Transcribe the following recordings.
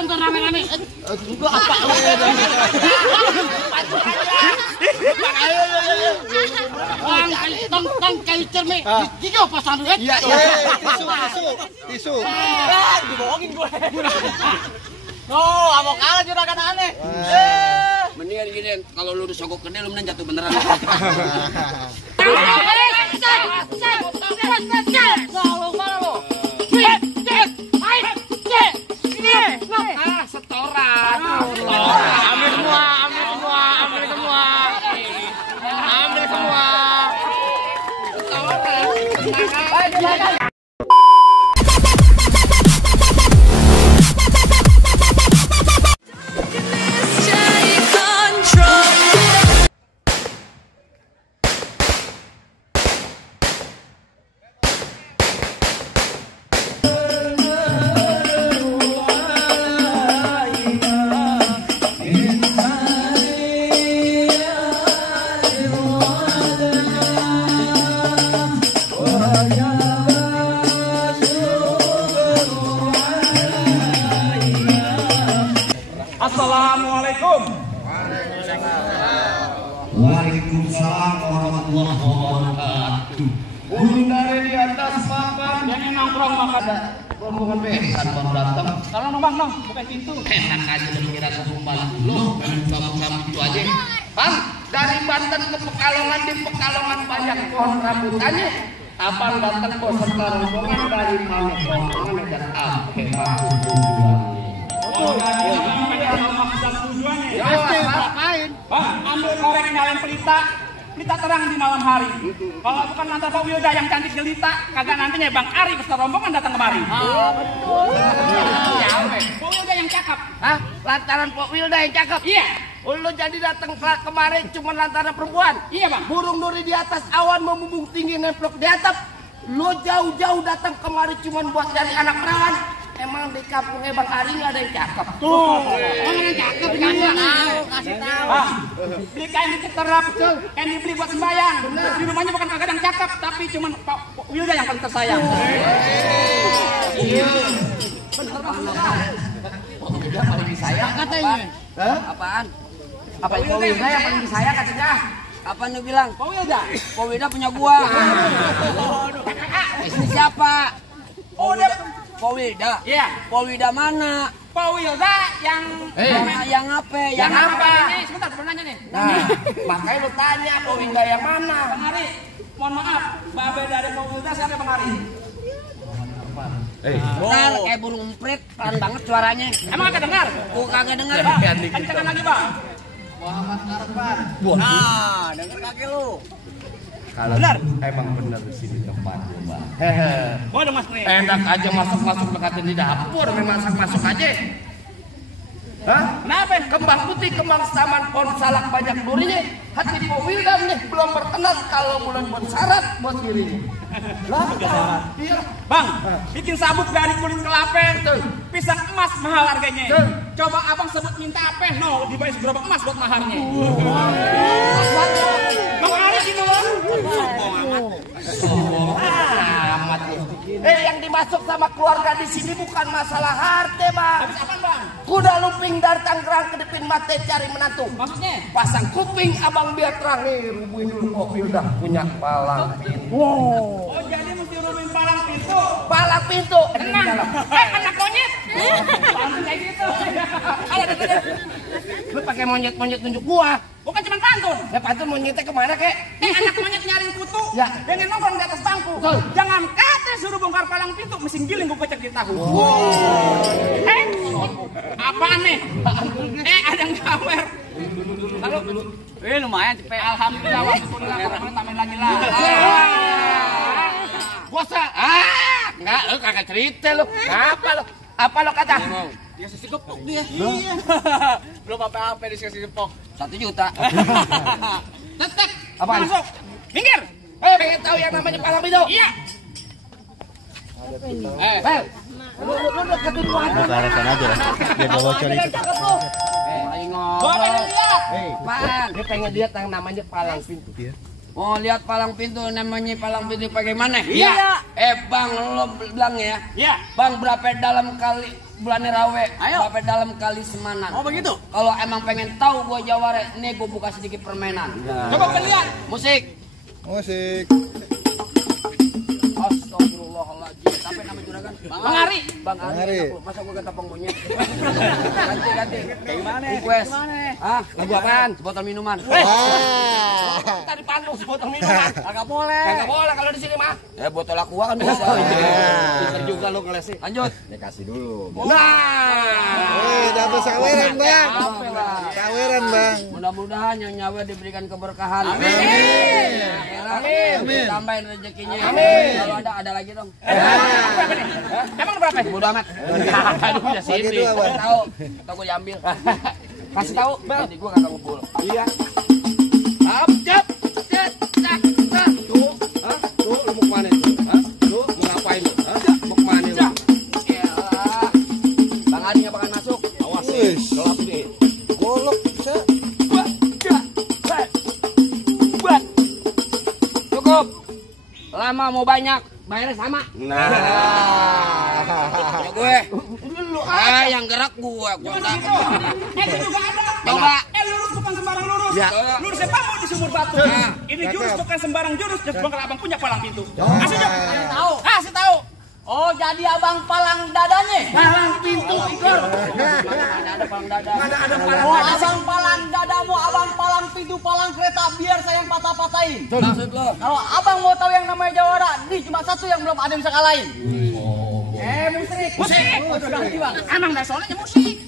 tonton rame-rame. Enggak apa. Tong kayu cermin. Gigo pasang duit. Iya, tisu. Dibohongin gue. Oh, avokado juragan aneh. Mendingan gini, kalau lu disogok gede lu mending jatuh beneran. Setoran. Ambil semua. Assalamualaikum. Waalaikumsalam warahmatullahi wabarakatuh. Burung dari di atas papan. Jangan nongkrong makan. Rombongan besan bang datang. Tolong bang, buka pintu. Enak aja lu kira kesumpah lu. Kamu itu aja. Bang, dari Banten ke Pekalongan, di Pekalongan banyak pohon rambutannya. Abang datang bawa serta rombongan dari mana? Rombongan dan apa? Tujuannya. Ngapain? Bang, ambil korek nyalain pelita terang di malam hari. Kalau bukan lantaran Pak Wilda yang cantik jelita, kagak nantinya Bang Ari beserta rombongan datang kemari. Betul. Pak Wilda yang cakep. Hah? Lantaran Pak Wilda yang cakep? Iya. Lu jadi datang kemarin cuma lantaran perempuan? Iya Bang. Burung duri di atas awan membumbung tinggi nemplok di atap. Lu jauh-jauh datang kemari cuma buat cari anak perawan. Emang di kampungnya Bang Ari nggak ada yang cakep? Orang yang cakep Kasih tahu, kasih tahu. Bang, beli kain diterap, kain dibeli buat sembahyang. Di rumahnya bukan kagak yang cakep, tapi cuma Pak Wilda yang paling tersayang. Iya. Bener Bang. Pak Wilda paling disayang katanya. Apaan? Apa Pak Wilda yang paling disayang katanya? Apa lu bilang? Pak Wilda. Pak Wilda punya gua. Istri siapa? Oh, dia Pak Wilda. Iya. Pak Wilda mana? Pak Wilda yang Yang apa? Yang apa? Ini sebentar, belum nanya nih. Nah, makanya lu tanya Pak Wilda yang mana? Bang Ari, mohon maaf, babe dari Pak Wilda siapa Bang Ari? Bentar, kayak burung emprit, pelan banget suaranya. Emang kagak dengar? Gua kagak dengar. Kencengkan lagi Bang. Nah, denger kaki lu. Kalau Benar. emang benar di sini tempatnya, Bang. Boleh Mas nih. Enak aja masuk dekatin di dapur, masuk aja. Hah? Kenapa? Kembang putih, kembang saman, pohon salak banyak durinya. Hati Pak Wilda nih belum berkenan kalau bulan buat syarat buat dirinya. Lah, iya. Bang, bikin sabuk dari kulit kelapa. Pisang emas mahal harganya. Coba abang sebut minta apa? No, dibayar seberapa emas buat maharnya. Bang Ari gitu loh. Amat nih. Yang dimasuk sama keluarga di sini bukan masalah harta, Bang. Habis apaan Bang? Kuda lumping dari Tangerang ke Depin Mate cari menantu. Maksudnya? Pasang kuping abang biar terang nih. Rubuhin dulu Pak Wilda punya palang pintu. Oh jadi mesti rubuhin palang pintu. Palang pintu. Tenang. Anak monyet. Pantun kayak gitu. Ayo deh. Lu pakai monyet-monyet tunjuk gua. Bukan cuma pantun. Ya pantun monyetnya kemana kek? Anak monyet nyariin kutu. Ya. Dengan nongkrong di atas bangku. Betul. Jangan kata suruh bongkar palang pintu, mesin giling gue pecek di tahu. Apaan nih? Ada yang gawer. Lalu, lumayan cepet. Alhamdulillah, alhamdulillah. Tambahin lagi lah. Bosa. Enggak, lu kagak cerita lu. Apa lu? Apa lu kata? Dia sisi gepok dia. Iya. Belum apa-apa dia sisi gepok. 1 juta. Tetep. Apaan? Masuk. Minggir. Pengen tahu yang namanya palang pintu? Iya. Lu deketin gua. Utarakan aja. Dia bawa cari itu. Lagi ngomong. Gua pengen lihat. Apaan? Dia pengen lihat yang namanya palang pintu. Mau lihat palang pintu, namanya palang pintu bagaimana? Iya. Bang, lo bilang ya. Iya. Bang, berapa dalam kali bulan rawe. Ayo. Bapak dalam kali semanan. Oh begitu? Kalau emang pengen tahu gua jawara, nih gua buka sedikit permainan. Coba lihat. Musik. Musik. Astagfirullahaladzim. Sampai nama juragan. Bang Ari. Bang Ari. Masa gua kata monyet. Ganti. Gimana? Request. Hah? Lagu apaan? Sebotol minuman. Tadi pantung sebotol minuman. Kagak boleh. Kagak boleh kalau di sini mah. Ya botol aqua kan bisa. Pinter juga lu ngelesi. Lanjut. Dikasih dulu. Nah. Dapat saweran, Bang. Apa lah? Saweran, Bang. Mudah-mudahan yang nyawa diberikan keberkahan. Amin. Amin. Tambahin rezekinya. Amin. Kalau ada lagi dong. Berapa nih? Emang berapa? Bodo amat. Aduh, udah Bagi sini. dua, Bang. Tahu, atau gue diambil. Kasih tahu. Jadi gue kagak ngebul. Iya. Abjad. Tuh, tuh lu mau kemana itu? Lu mau ngapain lu? Mau kemana lu? Yalah. Bang Adi nggak bakal masuk. Awas Wis. gelap deh. Golok, Cak. Cukup. Lama mau banyak, bayarnya sama. Nah. Ya gue. Yang gerak gue. Itu juga ada. Coba. Lurus bukan sembarang lurus. Ya. Lurusnya Pamu di sumur batu. Ini jurus bukan sembarang jurus. Jurus bang abang punya palang pintu. Kasih tahu. Kasih tahu. Oh, jadi abang palang dadanya? Palang pintu Igor. Mana ada palang dada? Ada palang. Oh, abang palang dadamu, abang palang pintu, palang kereta, biar saya yang patah-patahin. Maksud lo? Kalau abang mau tahu yang namanya jawara, nih cuma satu yang belum ada yang bisa kalahin. Musik. Musik. Ganti bang. Emang dah soalnya musik.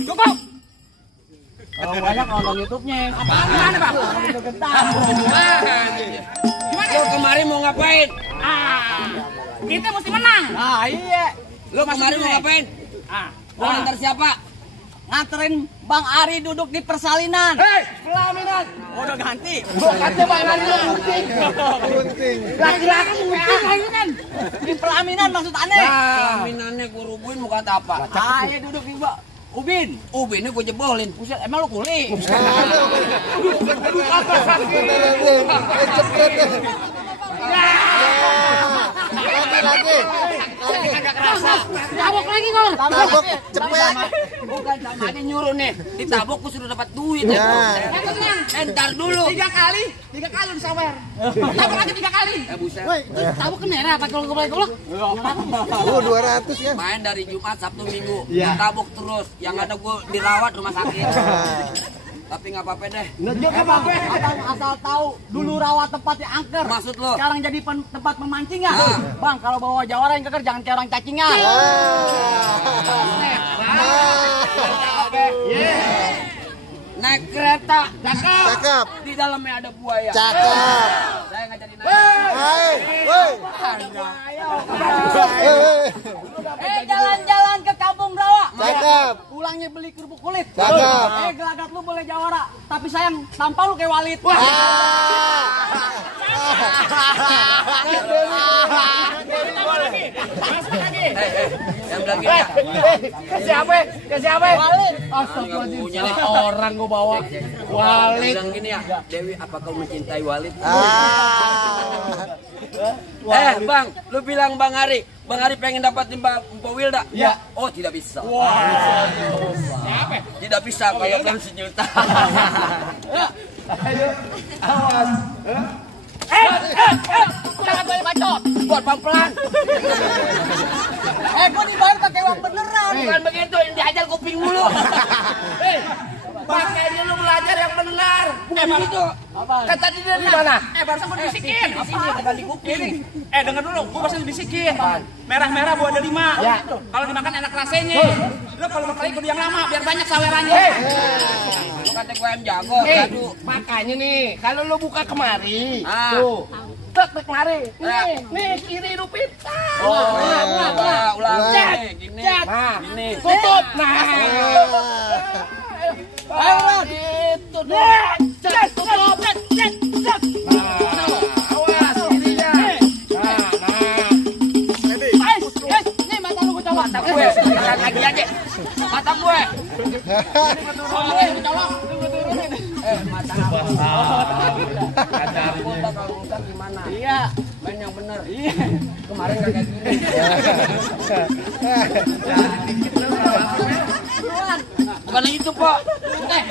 Cukup. Kalau banyak nonton YouTube-nya. Gimana bang? Gimana? Lo kemarin mau ngapain? Kita mesti menang. Ah iya. Lo kemarin mau ngapain? Mau ngantar siapa? Nganterin Bang Ari duduk di persalinan. Pelaminan. Udah ganti. Kata Bang Ari lo gunting. Gunting. Laki-laki kan. Di pelaminan maksud aneh. Pelaminannya gue rubuhin mau kata apa? Saya duduk di Mbak Ubin. Ubinnya gue jebolin. Buset, emang lu kuli? Lagi. Tabok lagi kau. Tabok cepet. Bukan sama dia nyuruh nih. Ditabok gue sudah dapat duit. Ya. Entar dulu. 3 kali disawer. Tabok lagi 3 kali. Buset. Woi, tabok ke merah apa kalau boleh golok? 200 ya. Main dari Jumat, Sabtu, Minggu. Tabok terus. Yang ada gue dirawat rumah sakit. Tapi nggak apa-apa deh. Abang asal tahu dulu rawa tempatnya angker. Maksud lo? Sekarang jadi tempat pemancingan. Bang, kalau bawa jawara yang keker jangan kayak orang cacingan. Naik kereta. Cakep. Di dalamnya ada buaya. Cakep. Saya nggak jadi naik. Hai, woi. Jalan-jalan ke kampung rawa. Cakep. Pulangnya beli kerupuk kulit. Cakep. Gelagat lu boleh jawara. Tapi sayang, tampal lu kayak Walid. Yang bilang gini. Ke siapa? Walid. Punya nih. Orang gua bawa. Walid. Bilang gini ya. Dewi, apa kau mencintai Walid? Bang, lu bilang Bang Ari pengen dapatin Mbak Wilda? Iya. Oh, tidak bisa. Tidak bisa kalau belum sejuta. Awas. Jangan banyak bacot. Buat pelan-pelan. Gua dibayar pakai uang beneran. Bukan begitu, yang diajar kuping mulu. Makanya lu belajar yang benar. Bukan begitu. Kata dia di mana? Barusan gua dibisikin. Di sini kata di kuping. Dengar dulu, gua barusan dibisikin. Merah-merah buah delima. Kalau dimakan enak rasanya. Lu kalau mau kali kudu yang lama biar banyak sawerannya. Kata gue yang jago. Aduh. Makanya nih, kalau lu buka kemari, Ah. tuh, tek kemari. Nih kiri lu pita. Ulang. Cet. Gini. Nah, Gini. tutup. Nah. Ayo, Itu deh. Cet, tutup. Awas kirinya. nih mata lu gua colok. Mata gue. Lagi aja. Mata gue. Gua colok. Mata aku kalau ngutang gimana? Iya, main yang bener. Iya. Kemarin kayak gini. Bukan itu, Pak.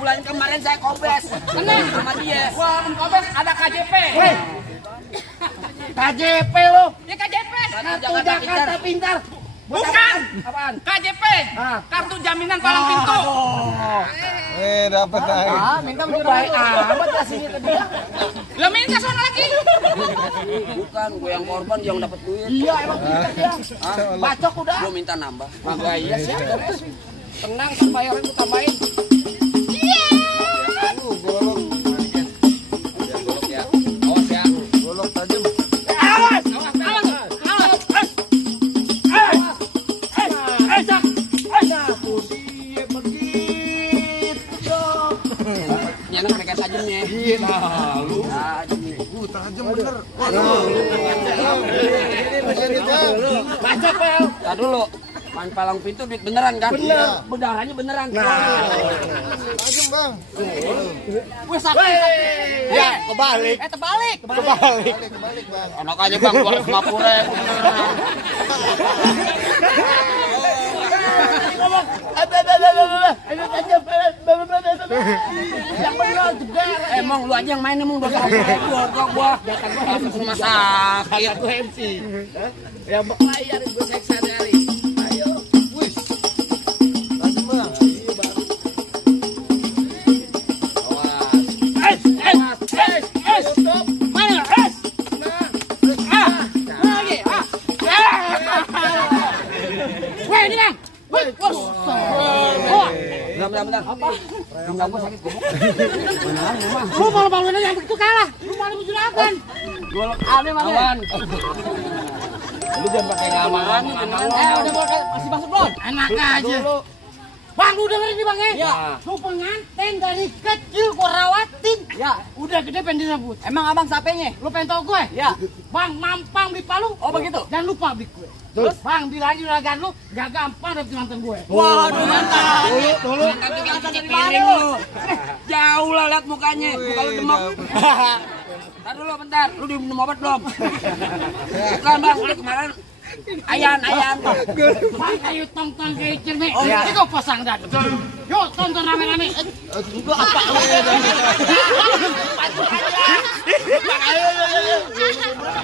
Bulan kemarin saya kobes. Kena sama dia. Wah, kobes ada KJP. KJP lo. Ya KJP. Jakarta pintar. Bukan. Apaan? KJP. Kartu jaminan palang pintu. Dapat lagi. Minta baik amat lah sini tadi. Lo minta sono lagi. Bukan, gue yang korban yang dapat duit. Iya, emang pintar dia. Bacok udah. Gue minta nambah. Mangga iya sih. Tenang, bayaran gue tambahin. Golok. Golok ya. Awas ya. Golok tajam. Awas. Nyana mereka tajamnya. Iya, lalu. Tajam bener. Bacok, Pel. Tadi dulu. Main palang pintu duit beneran kan? Bener. Berdarahnya beneran. Tajam, Bang. Wih, sakit. Ya, kebalik. Terbalik. Kebalik, Bang. Anak aja Bang, 250.000. Emang lu aja yang main emang gua rumah sakit gua MC. Ya bayar gua seksa hari. Ayo. Wih. Tajam, Bang. Bentar. Apa? Pinggang gua sakit gua. Lu malah bangunan yang begitu kalah. Lu malah menjuragan. Golok ame makan. Lu jangan pakai ngaman. Udah masih masuk belum? Enak aja. Bang, lu dengerin nih Bang ya? Ya. Lu pengantin dari kecil gua rawatin. Ya. Udah gede pengen disebut. Emang abang sapenya? Lu pengen tau gue? Ya. Bang, mampang di Palu. Oh begitu? Dan lupa beli kue. Terus Bang, bilang juragan lu gak gampang dapet mantan gue. Waduh mantap. Dulu. Mantan dari mana lu? Jauh lah lihat mukanya. Muka lu demok. Ntar dulu bentar. Lu minum obat belum? Bukan Bang, udah kemarin ayan. Bang, ayo tonton kayak cermin. Oh iya. Itu pasang dah. Yuk tonton rame-rame. Gua apa?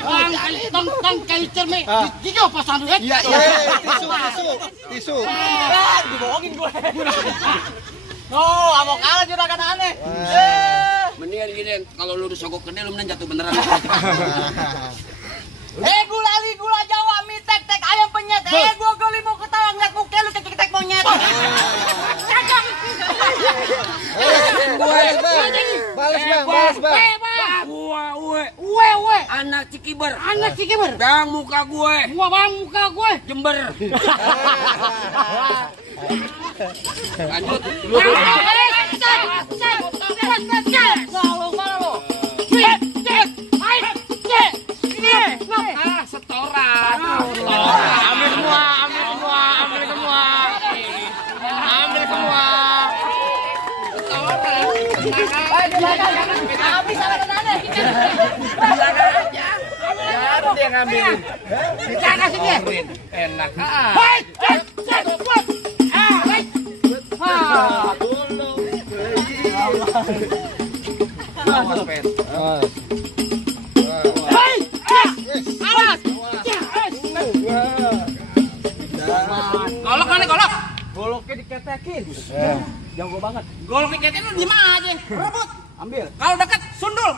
Bang, tonton kayak cermin. Itu pasang dah. Iya. Tisu. Dibohongin gue. Oh, abang kalah juragan aneh. Mendingan gini, kalau lu disogok gede lu mending jatuh beneran. Gula Jawa, mie tek ayam penyet. Gua goli mau ketawa ngeliat muka lu tek monyet. Balas, Bang. Gue. Anak Cikiber. Bang muka gue. Bang, muka gue. Jember. Lanjut. Setoran. Ambil semua. Habis salah kenane. Silakan aja. Ya, dia ngambilin. Jangan kasih dia. Enak. Golok. Goloknya diketekin. Jago banget. Golok diketin lu diem aja. Rebut. Ambil. Kalau dekat sundul.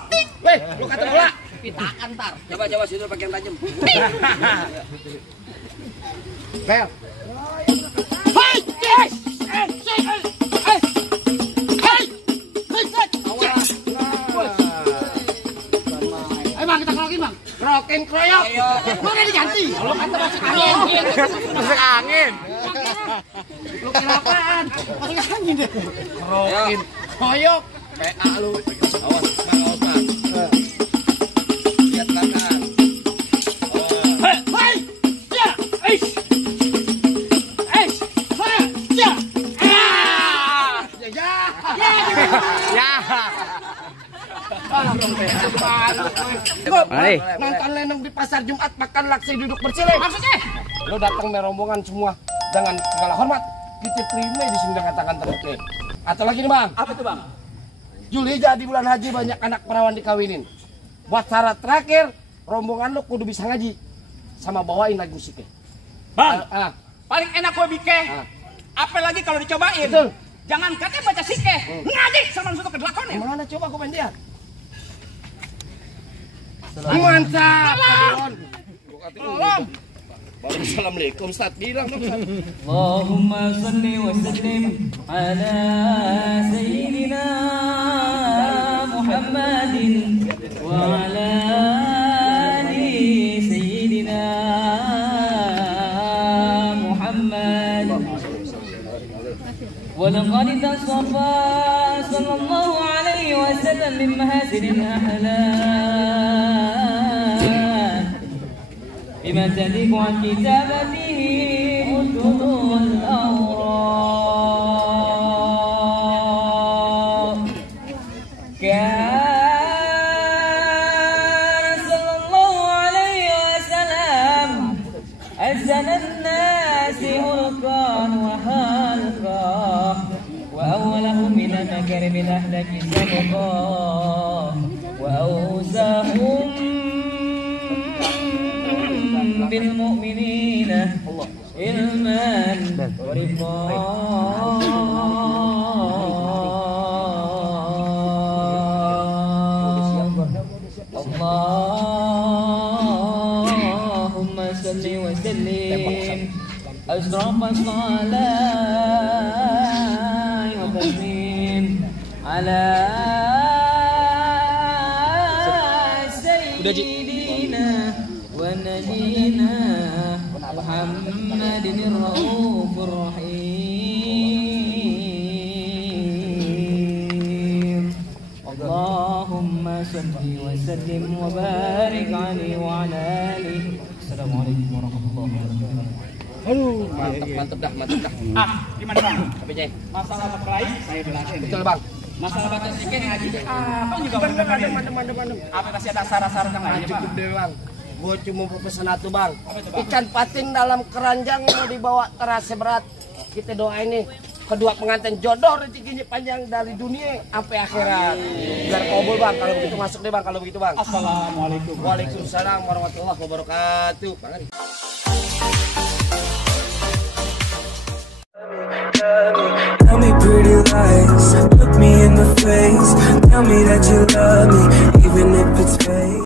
Lu kata bola. Pitakan ntar. Coba situ pakai yang tajam. Bel. Bang, kita kerokin Bang. Kerokin kroyok. Mana diganti? Lu kata masuk angin. Masuk angin. Lu kira apaan? Masuk angin deh. Kerokin. Koyok. PA lu. Awas, Bang. Lihat belakang. Ya. Mari. Nonton lenong di pasar Jumat, makan laksi duduk bersilih. Maksudnya? Lo datang merombongan semua dengan segala hormat. Kita terima di sini dengan tangan terbuka. Atau lagi nih bang, Apa itu bang? Julhijjah di bulan haji banyak anak perawan dikawinin. Buat syarat terakhir, rombongan lo kudu bisa ngaji sama bawain lagu musiknya. Bang, Ah, paling enak gue bikin. ah. Apalagi kalau dicobain. Betul. Jangan katanya baca sikeh, ngaji sama suatu kelakon ya. Mana coba gue main dia? Mantap. Tolong. Baru assalamualaikum Ustaz bilang dong Ustaz. Allahumma salli wa sallim ala sayyidina Muhammadin wa ala ali sayyidina Muhammad. ولقد تصفى صلى الله عليه وسلم من محاسن الأحلام بما تليق عن كتابته كتب الأوراق كان صلى الله عليه وسلم أحسن الناس خلقا وخلقا وأولهم من المكارم الأخلاق سبقا وأوسعهم بالمؤمنين علما ورفاقا اللهم صل وسلم أشرف الصلاة وتسليم على سيدنا ونبينا محمد الرؤوف الرحيم اللهم صل وسلم وبارك عليه وعلى آله. السلام عليكم ورحمة الله وبركاته. Mantap dah. Gimana bang? Tapi Jay, Masalah mempelai, saya jelasin. betul bang. Masalah baca sikeh ngaji, abang juga bener-bener. Apa masih ada syarat-syarat yang lainnya bang? Cukup deh bang. Gue cuma pesan satu bang. Ikan patin dalam keranjang mau dibawa terasa berat. Kita doain nih kedua pengantin jodoh rezekinya panjang dari dunia sampai akhirat. Biar kabul bang. Kalau begitu masuk deh bang. Kalau begitu bang. Assalamualaikum. Waalaikumsalam warahmatullahi wabarakatuh. Tell me pretty lies, look me in the face. Tell me that you love me, even if it's fake.